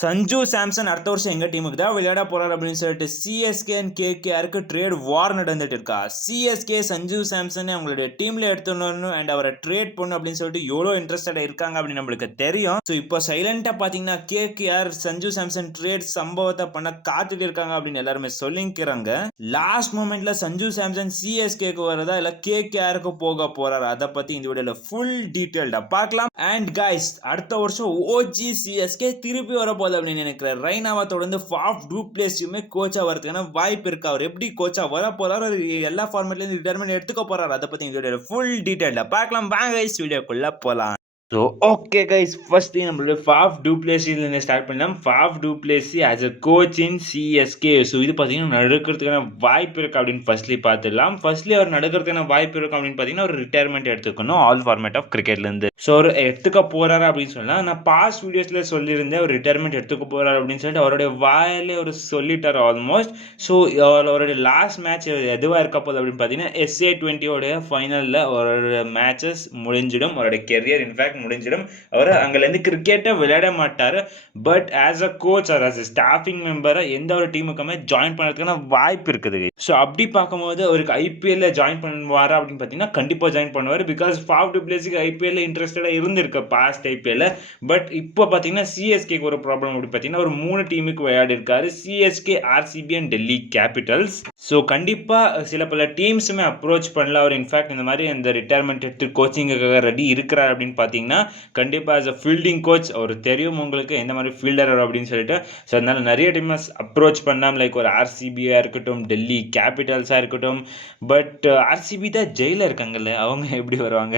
சஞ்சு சாம்சன் அடுத்த வருஷம் எங்க டீமுக்கு தான் விளையாட போறாரு அப்படின்னு சொல்லிட்டு சிஎஸ்கே அண்ட் கேகேஆருக்கு ட்ரேட் வார் நடந்துட்டு இருக்கா. சிஎஸ்கே சஞ்சு சாம்சன் அவங்களுடைய டீம்ல எடுத்துடணும் அண்ட் அவரை ட்ரேட் பண்ணணும் அப்படின்னு சொல்லிட்டு எவ்வளோ இன்ட்ரெஸ்டடா இருக்காங்க அப்படின்னு நம்மளுக்கு தெரியும். ஸோ இப்போ சைலண்டா பாத்தீங்கன்னா கேகேஆர் சஞ்சு சாம்சன் ட்ரேட் சம்பவத்தை பண்ண காத்துட்டு இருக்காங்க அப்படின்னு எல்லாருமே சொல்லிக்கிறாங்க. லாஸ்ட் மூமெண்ட்ல சஞ்சு சாம்சன் சிஎஸ்கேக்கு வரதா இல்ல கேகேஆருக்கு போக போறாரு, அதை பத்தி இந்த வீடியோல ஃபுல் டீடைல்டா பார்க்கலாம். அண்ட் கைஸ், அடுத்த வருஷம் ஓஜி சிஎஸ்கே திருப்பி வர அப்படின்னு நினைக்கிறேன். ரெய்னாவை தொடர்ந்து ஃபாஃப் டு பிளேஸுமே கோச்சா வரதுக்கான வாய்ப்பு இருக்கு. அவர் எப்படி கோச்சா வர போறாரு, எல்லா ஃபார்மேட்ல இருந்து ரிட்டையர்மெண்ட் எடுத்துக்க போறாரு, அதை பத்தி இந்த ஃபுல் டீடைல்ல பார்க்கலாம். வாங்க கைஸ் வீடியோக்குள்ள போலாம். ஸோ ஓகே கைஸ், ஃபர்ஸ்ட் நம்மளுடைய ஃபாஃப் டு பிளேஸிலேருந்து ஸ்டார்ட் பண்ணலாம். Faf du Plessis as a coach in CSK. So இது பார்த்தீங்கன்னா நடக்கிறதுக்கான வாய்ப்பு இருக்குது அப்படின்னு ஃபர்ஸ்ட்லி பார்த்துடலாம். ஃபர்ஸ்ட்லி அவர் நடக்கிறதுக்கான வாய்ப்பு இருக்கும் அப்படின்னு பார்த்தீங்கன்னா ஒரு ரிட்டையர்மெண்ட் எடுத்துக்கணும் ஆல் ஃபார்மேட் ஆஃப் கிரிக்கெட்லேருந்து. ஸோ அவர் எடுத்துக்க போறாரு அப்படின்னு சொல்லலாம். நான் பாஸ்ட் வீடியோஸில் சொல்லியிருந்தேன் அவர் ரிட்டையர்மெண்ட் எடுத்துக்க போறாரு அப்படின்னு சொல்லிட்டு அவருடைய வாயிலே அவர் சொல்லிட்டார் ஆல்மோஸ்ட். ஸோ அவருடைய லாஸ்ட் மேட்ச் எதுவாக இருக்க போகுது அப்படின்னு பார்த்தீங்கன்னா SA20 ஃபைனலில் அவரோட மேட்சஸ் முடிஞ்சிடும். அவருடைய கெரியர் இன்ஃபேக்ட் முடிஞ்சிடும். அவர் அங்கிருந்து கிரிக்கெட்டை விளையாட மாட்டார். But as a coach or as a staffing மெம்பரை எந்த ஒரு டீமுக்குமே ஜாயின் பண்ணுறதுக்கான வாய்ப்பு இருக்குது. ஸோ அப்படி பார்க்கும்போது அவருக்கு ஐபிஎல்ல ஜாயின் பண்ணுவார் அப்படின்னு பார்த்தீங்கன்னா கண்டிப்பாக ஜாயின் பண்ணுவார். பிகாஸ் ஃபாஃப் டு பிளேஸுக்கு ஐபிஎல்ல இன்ட்ரெஸ்டடாக இருந்திருக்கு பாஸ்ட் ஐபிஎல்ல. பட் இப்போ பார்த்தீங்கன்னா சிஎஸ்கேக்கு ஒரு ப்ராப்ளம் அப்படி பார்த்தீங்கன்னா ஒரு 3 டீமுக்கு விளையாடி இருக்காரு. CSK, RCB and Delhi Capitals. So கண்டிப்பாக சில பல டீம்ஸுமே அப்ரோச் பண்ணல. அவர் இன்ஃபேக்ட் இந்த மாதிரி இந்த ரிட்டையர்மெண்ட் எடுத்து கோச்சிங்காக ரெடி இருக்கிறார் அப்படின்னு பார்த்தீங்கன்னா கண்டிப்பாக ஆஸ் அ ஃபீல்டிங் கோச் அவர் தெரியும் உங்களுக்கு எந்த மாதிரி ஃபீல்டர் அப்படின்னு சொல்லிட்டு. ஸோ அதனால நிறைய டீம்ஸ் அப்ரோச் பண்ணாமல் லைக் ஒரு ஆர்சிபியாக இருக்கட்டும், டெல்லி கேபிட்டல்ஸாக இருக்கட்டும். பட் ஆர்சிபி தான் ஜெயிலில் இருக்காங்கல்ல, அவங்க எப்படி வருவாங்க?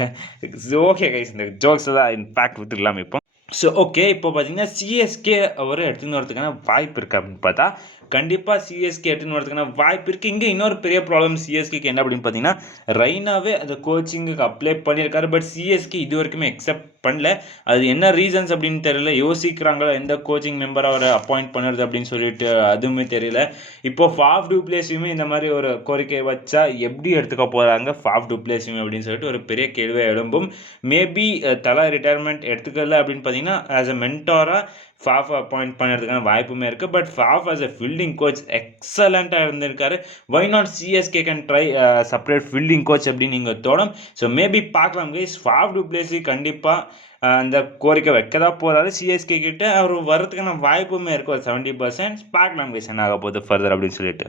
ஓகே கைஸ், இந்த ஜோக்ஸ் தான் இன்ஃபேக்ட் விட்டுக்கலாம் இப்போ. ஸோ ஓகே, இப்போ பார்த்தீங்கன்னா சிஎஸ்கே அவர் எடுத்துன்னு வரதுக்கான வாய்ப்பு இருக்குது அப்படின்னு பார்த்தா கண்டிப்பாக சிஎஸ்கே எடுத்துன்னு வரதுக்கான வாய்ப்பு இருக்குது. இங்கே இன்னொரு பெரிய ப்ராப்ளம் சிஎஸ்கேக்கு என்ன அப்படின்னு பார்த்தீங்கன்னா ரெய்னாவே அந்த கோச்சிங்குக்கு அப்ளை பண்ணியிருக்காரு. பட் சிஎஸ்கே இது வரைக்குமே அக்செப்ட் பண்ணல. அது என்ன ரீசன்ஸ் அப்படின்னு தெரியல. யோசிக்கிறாங்களா எந்த கோச்சிங் மெம்பரை அவரை அப்பாயிண்ட் பண்ணுறது அப்படின்னு சொல்லிட்டு, அதுவுமே தெரியல. இப்போ ஃபாஃப் டு பிளேஸுமே இந்த மாதிரி ஒரு கோரிக்கை வச்சா எப்படி எடுத்துக்க போகிறாங்க ஃபாஃப் டு பிளேஸுமே அப்படின்னு சொல்லிட்டு ஒரு பெரிய கேள்வியாக எழும்பும். மேபி தலா ரிட்டையர்மெண்ட் எடுத்துக்கல அப்படின்னு பார்த்தீங்கன்னா ஆஸ் அ மென்டாராக ஃபாஃப் அப்பாயிண்ட் பண்ணுறதுக்கான வாய்ப்புமே இருக்குது. But Faf as a fielding coach எக்ஸலண்ட்டாக இருந்திருக்காரு. Why not CSK can try separate fielding coach அப்படின்னு நீங்கள் தோணும். ஸோ மேபி பார்க்கலாம் கைஸ். ஃபாஃப் டு பிளேஸி கண்டிப்பாக அந்த கோரிக்கை வைக்க தான் போகிறாரு சிஎஸ்கே கிட்ட. அவர் வர்றதுக்கான வாய்ப்புமே இருக்குது ஒரு 70%. பார்க்கலாம் கைஸ் என்ன ஆக போகுது ஃபர்தர் அப்படின்னு சொல்லிட்டு.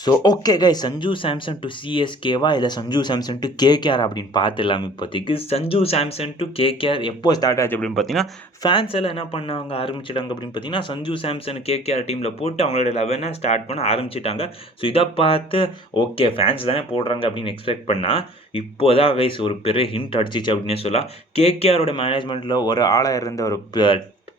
So okay guys, Sanju Samson to சிஎஸ்கேவா இல்லை சஞ்சு சாம்சன் டு கேகேஆர் அப்படின்னு பார்த்துலாம். இப்போதைக்கு சஞ்சு சாம்சன் டு கேகேஆர் எப்போ ஸ்டார்ட் ஆச்சு அப்படின்னு பார்த்தீங்கன்னா ஃபேன்ஸ் எல்லாம் என்ன பண்ணாங்க ஆரம்பிச்சிட்டாங்க அப்படின்னு பார்த்தீங்கன்னா சஞ்சு சாம்சன் கேகேஆர் டீமில் போட்டு அவங்களோட 11 ஸ்டார்ட் பண்ண ஆரம்பிச்சிட்டாங்க. ஸோ இதை பார்த்து ஓகே ஃபேன்ஸ் தானே போடுறாங்க அப்படின்னு எக்ஸ்பெக்ட் பண்ணால் இப்போதான் கைஸ் ஒரு பெரிய ஹிண்ட் அடிச்சிச்சு அப்படின்னே சொல்லலாம். கேகேஆரோட மேனேஜ்மெண்ட்டில் ஒரு ஆளாக இருந்த ஒரு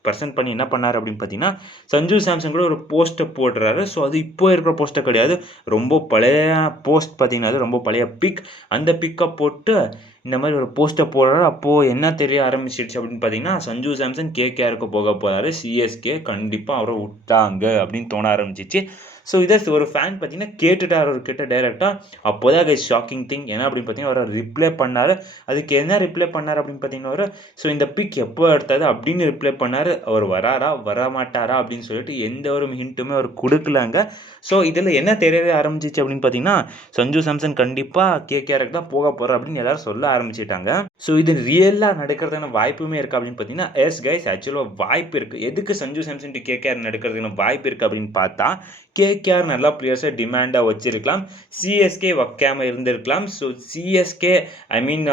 பர்சன்ட் பண்ணி என்ன பண்ணார் அப்படின்னு பார்த்தீங்கன்னா சஞ்சு சாம்சன் கூட ஒரு போஸ்ட்டை போடுறாரு. ஸோ அது இப்போ இருக்கிற போஸ்ட்டை கிடையாது, ரொம்ப பழைய போஸ்ட் பார்த்தீங்கன்னா அது ரொம்ப பழைய பிக். அந்த பிக்கை போட்டு இந்த மாதிரி ஒரு போஸ்ட்டை போடுறாரு. அப்போது என்ன தெரிய ஆரம்பிச்சிடுச்சு அப்படின்னு பார்த்தீங்கன்னா சஞ்சு சாம்சன் கேகேஆருக்கு போக போகிறாரு. சிஎஸ்கே கண்டிப்பாக அவரை விட்டாங்க அப்படின்னு தோண ஆரம்பிச்சிச்சு. ஸோ இதை ஒரு ஃபேன் பார்த்தீங்கன்னா கேட்டுட்டார் அவர்கிட்ட டைரெக்டாக. அப்போ தான் கைஸ் ஷாக்கிங் திங் என்ன அப்படின்னு பார்த்தீங்கன்னா அவர் ரிப்ளை பண்ணார். அதுக்கு என்ன ரிப்ளை பண்ணார் அப்படின்னு பார்த்தீங்கன்னா அவர் ஸோ இந்த பிக் எப்போ எடுத்தது அப்படின்னு ரிப்ளை பண்ணார். அவர் வராரா வரமாட்டாரா அப்படின்னு சொல்லிட்டு எந்த ஒரு ஹிண்ட்டுமே அவர் கொடுக்கலாங்க. ஸோ இதில் என்ன தெரியவே ஆரம்பிச்சிச்சு அப்படின்னு பார்த்தீங்கன்னா சஞ்சு சாம்சன் கண்டிப்பாக கேகேஆருக்கு தான் போக போகிறார் அப்படின்னு எல்லாரும் சொல்ல ஆரம்பிச்சிட்டாங்க. ஸோ இது ரியலாக நடக்கிறதுக்கான வாய்ப்புமே இருக்குது அப்படின்னு பார்த்தீங்கன்னா எஸ் கைஸ், ஆக்சுவலாக வாய்ப்பு இருக்குது. எதுக்கு சஞ்சு சாம்சன் டு கேகேஆர் நடக்கிறதுக்கான வாய்ப்பு இருக்குது அப்படின்னு பார்த்தா கேகேஆர் நல்லா பிளேயர்ஸை டிமாண்டாக வச்சிருக்கலாம், சிஎஸ்கே வைக்காமல் இருந்திருக்கலாம். ஸோ சிஎஸ்கே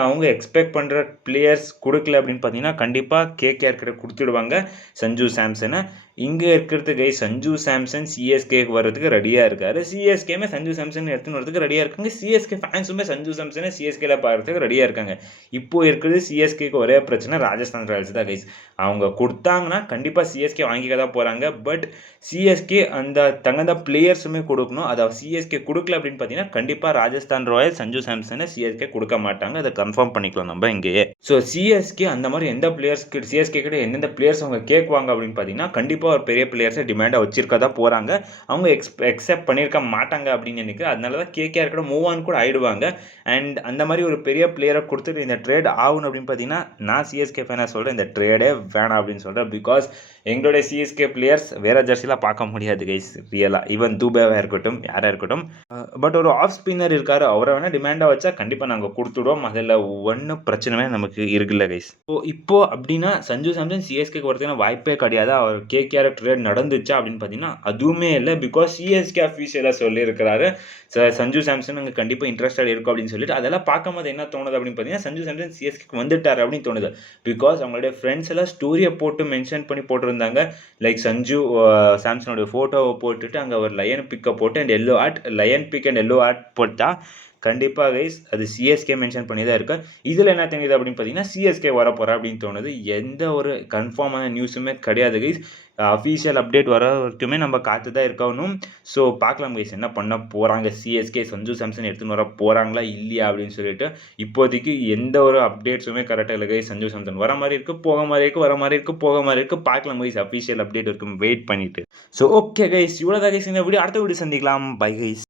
அவங்க எக்ஸ்பெக்ட் பண்ணுற பிளேயர்ஸ் கொடுக்கல அப்படின்னு பார்த்தீங்கன்னா கண்டிப்பாக கேகேஆர் கிட்ட கொடுத்துடுவாங்க சஞ்சு சாம்சனை. இங்கே இருக்கிறது கை சஞ்சு சாம்சன் சிஎஸ்கேக்கு வர்றதுக்கு ரெடியாக இருக்காரு. சிஎஸ்கேமே சஞ்சு சாம்சன் எடுத்துன்னு வரதுக்கு ரெடியாக இருக்காங்க. சிஎஸ்கே ஃபேன்ஸுமே சஞ்சு சாம்சனை சிஎஸ்கேல பார்க்கறதுக்கு ரெடியாக இருக்காங்க. இப்போ இருக்கிறது சிஎஸ்கேக்கு ஒரே பிரச்சனை ராஜஸ்தான் ராயல்ஸ் தான் கைஸ். அவங்க கொடுத்தாங்கன்னா கண்டிப்பாக சிஎஸ்கே வாங்கிக்க தான் போகிறாங்க. பட் சிஎஸ்கே அந்த தகுந்த பிளேயர்ஸுமே கொடுக்கணும். அதை சிஎஸ்கே கொடுக்கல அப்படின்னு பார்த்தீங்கன்னா கண்டிப்பாக ராஜஸ்தான் ராயல்ஸ் சஞ்சு சாம்சனை சிஎஸ்கே கொடுக்க மாட்டாங்க. அதை கன்ஃபார்ம் பண்ணிக்கலாம் நம்ம இங்கேயே. ஸோ சிஎஸ்கே அந்த மாதிரி எந்த பிளேயர்ஸ்க்கு சிஎஸ்கே கிட்ட எந்தெந்த பிளேயர்ஸ் அவங்க கேட்குவாங்க அப்படின்னு பார்த்தீங்கன்னா கண்டிப்பாக கண்டிப்பாக ஒரு பெரிய பிளேயர்ஸை டிமாண்டாக வச்சிருக்க தான் போகிறாங்க. அவங்க எக்ஸெப்ட் பண்ணியிருக்க மாட்டாங்க அப்படின்னு நினைக்கிறேன். அதனால தான் கேகேஆர் கூட மூவ் ஆன் கூட ஆயிடுவாங்க. அண்ட் அந்த மாதிரி ஒரு பெரிய பிளேயரை கொடுத்துட்டு இந்த ட்ரேட் ஆகணும் அப்படின்னு பார்த்தீங்கன்னா, நான் சிஎஸ்கே ஃபேனாக சொல்கிறேன், இந்த ட்ரேடே வேணாம் அப்படின்னு சொல்கிறேன். பிகாஸ் எங்களுடைய சிஎஸ்கே பிளேயர்ஸ் வேறு ஜெர்சிலாம் பார்க்க முடியாது கைஸ், ரியலாக. ஈவன் தூபேவாக இருக்கட்டும், யாராக இருக்கட்டும். பட் ஒரு ஆஃப் ஸ்பின்னர் இருக்கார், அவரை வேணால் டிமாண்டாக வச்சா கண்டிப்பாக நாங்கள் கொடுத்துடுவோம். அதில் ஒன்றும் பிரச்சனையே நமக்கு இருக்குல்ல கைஸ். இப்போ அப்படின்னா சஞ்சு சாம்சன் சிஎஸ்கேக்கு வரதுக்கான வாய்ப்பே கிடையாது. அவர் கேகேஆர் ட்ரேட் நடந்துச்சா அப்படின்னு பார்த்தீங்கன்னா அதுவுமே இல்லை. பிகாஸ் சிஎஸ்கே அஃபீஷியலாக சொல்லியிருக்கிறாரு சஞ்சு சாம்சன் அங்கே கண்டிப்பாக இன்ட்ரெஸ்டட் இருக்கும் அப்படின்னு சொல்லிட்டு. அதெல்லாம் பார்க்கும்போது என்ன தோணுது அப்படின்னு பார்த்தீங்கன்னா, சஞ்சு சாம்சன் சிஎஸ்கேக்கு வந்துட்டார் அப்படின்னு தோணுது. பிகாஸ் அவங்களுடைய ஃப்ரெண்ட்ஸ் எல்லாம் ஸ்டோரியை போட்டு மென்ஷன் பண்ணி போட்டிருந்தாங்க. லைக் சஞ்சு சாம்சனோட ஃபோட்டோவை போட்டுட்டு அங்கே ஒரு லயன் பிக்கை போட்டு and yellow art, lion pic and yellow art போட்டால் கண்டிப்பாக கைஸ் அது சிஎஸ்கே மென்ஷன் பண்ணி தான் இருக்கு. இதில் என்ன தெரியுது அப்படின்னு பார்த்தீங்கன்னா, சிஎஸ்கே வர போகிறா அப்படின்னு தோணுது. எந்த ஒரு கன்ஃபார்மான நியூஸுமே கிடையாது கைஸ். அஃபீஷியல் அப்டேட் வர வரைக்குமே நம்ம காத்து தான் இருக்கணும். ஸோ பார்க்கலாம் கைஸ் என்ன பண்ண போகிறாங்க. சிஎஸ்கே சஞ்சு சாம்சன் எடுத்துன்னு வர போகிறாங்களா இல்லையா அப்படின்னு சொல்லிட்டு. இப்போதைக்கு எந்த ஒரு அப்டேட்ஸுமே கரெக்டாக இல்லை கைஸ். சஞ்சு சாம்சன் வர மாதிரி இருக்குது, போக மாதிரி இருக்குது, வர மாதிரி இருக்குது, போக மாதிரி இருக்குது. பார்க்கலாம் கைஸ், அஃபீஷியல் அப்டேட் இருக்கும், வெயிட் பண்ணிவிட்டு. ஸோ ஓகே கைஸ், இவ்வளோ தான் கைஸ் இந்த வீடியோ. அடுத்த வீடியோ சந்திக்கலாம். Bye guys.